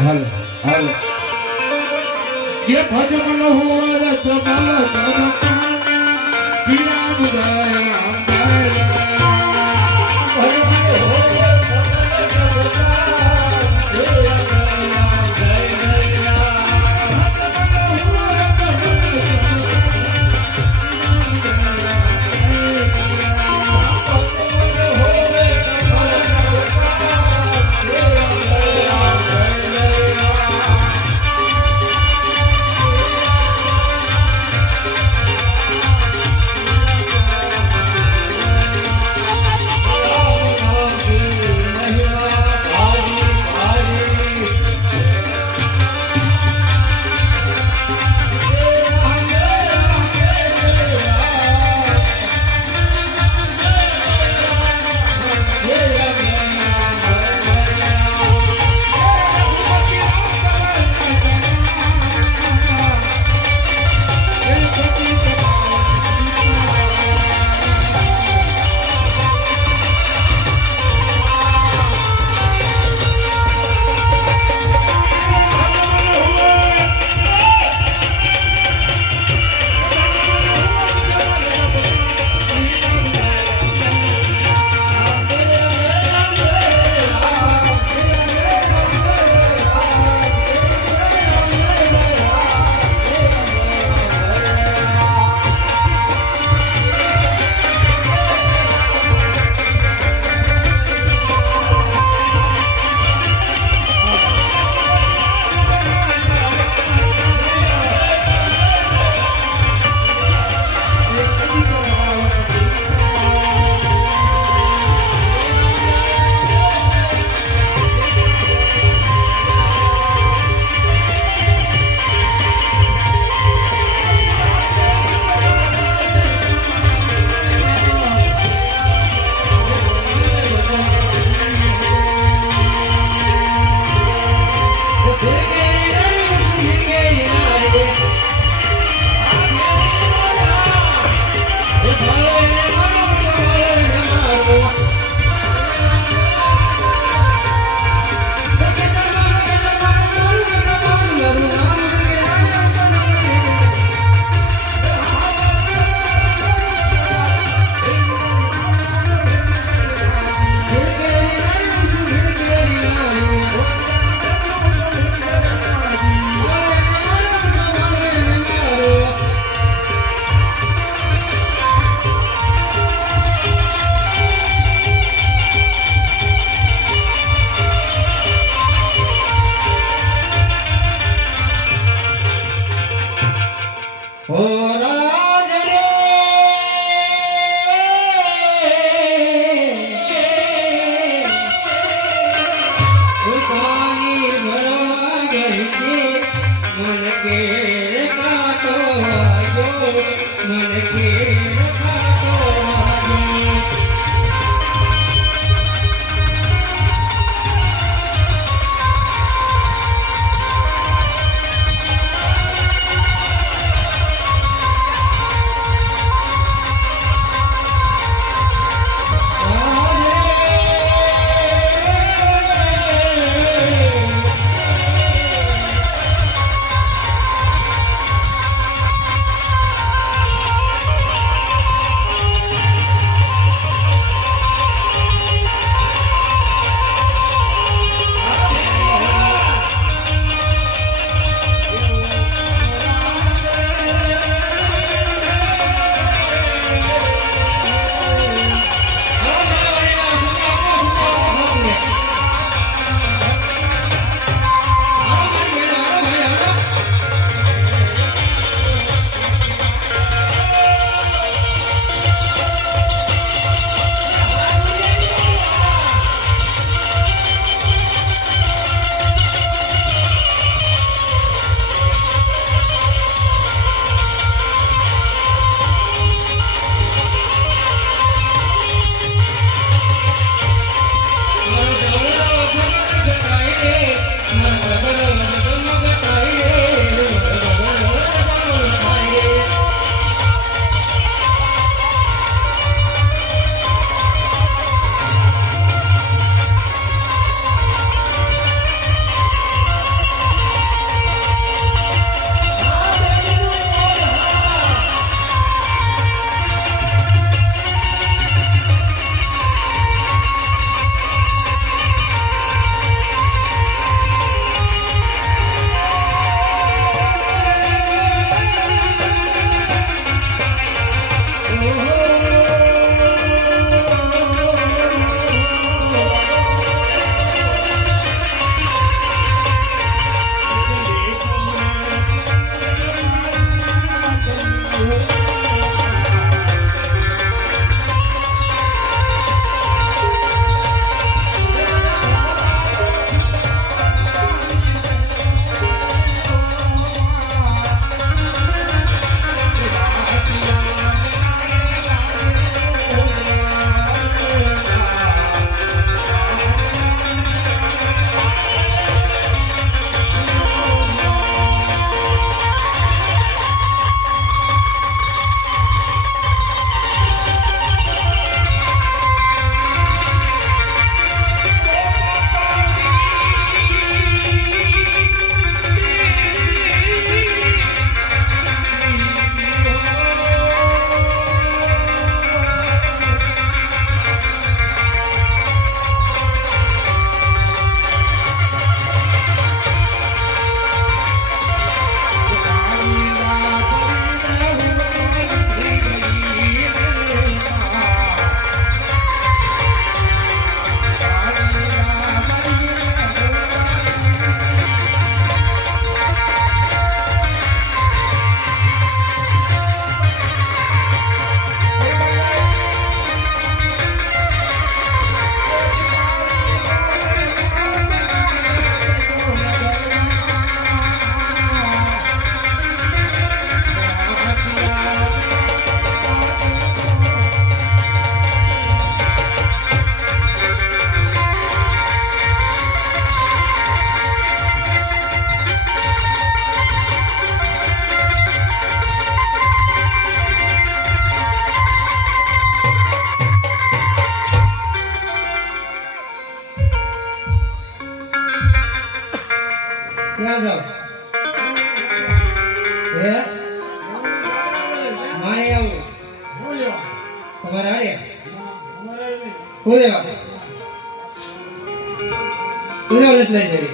હલ હલ. જે ભજમન હોર જમલ જમકન વિરામ જય રામ નથી જઈ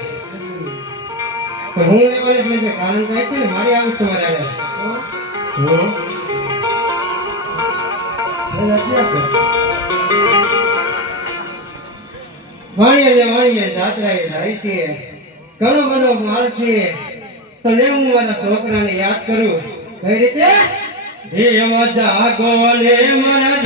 હું નથી લઈ જઈ કારણ કહે છે ને, મારી આવું તમારે આવે હું વાણીએ ને વાણીએ જાત્રાએ છે ઘણો હું મારા છોકરાને યાદ કરું. કઈ રીતે? દેવ જાગો લે મારા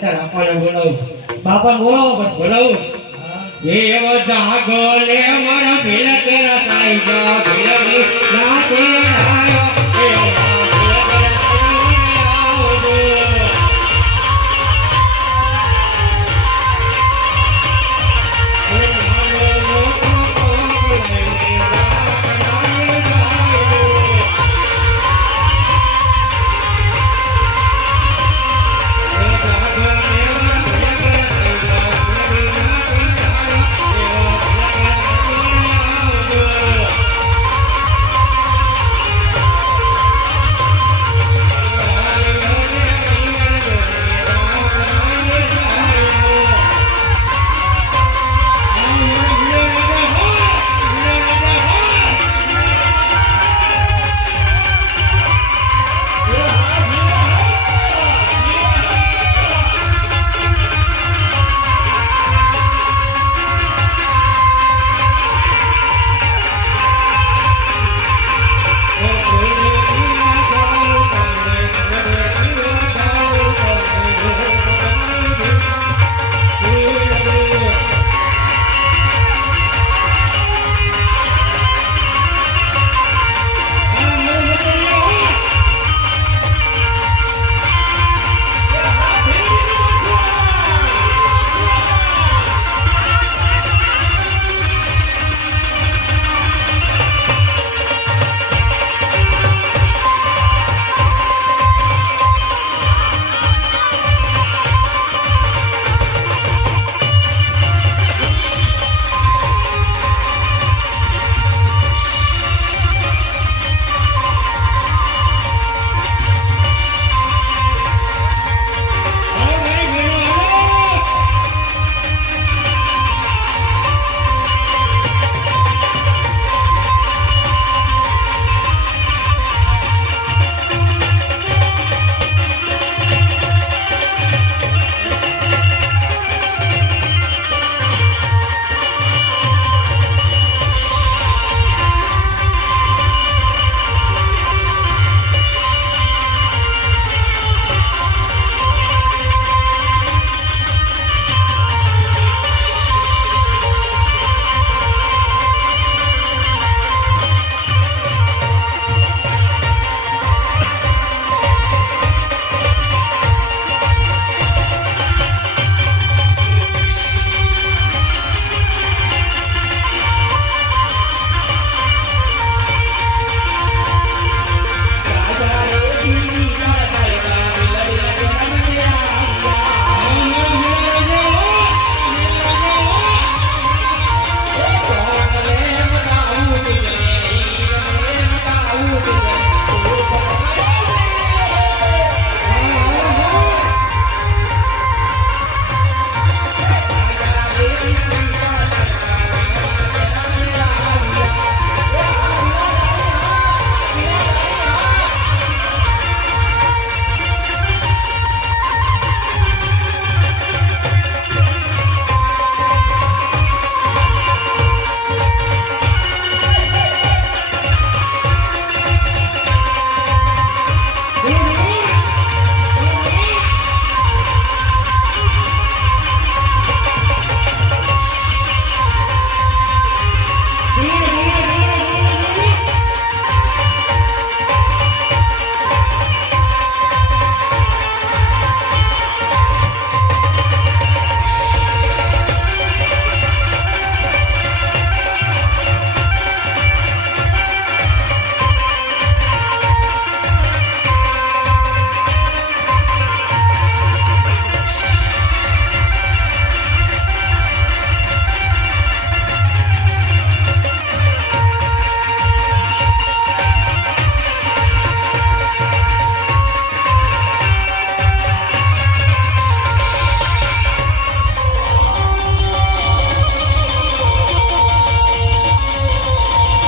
તાર બાપા બોલાવો. પણ બોલાવું દેવ જાગો લે મારા ભીલ કેરા થાય જા ભીલ ના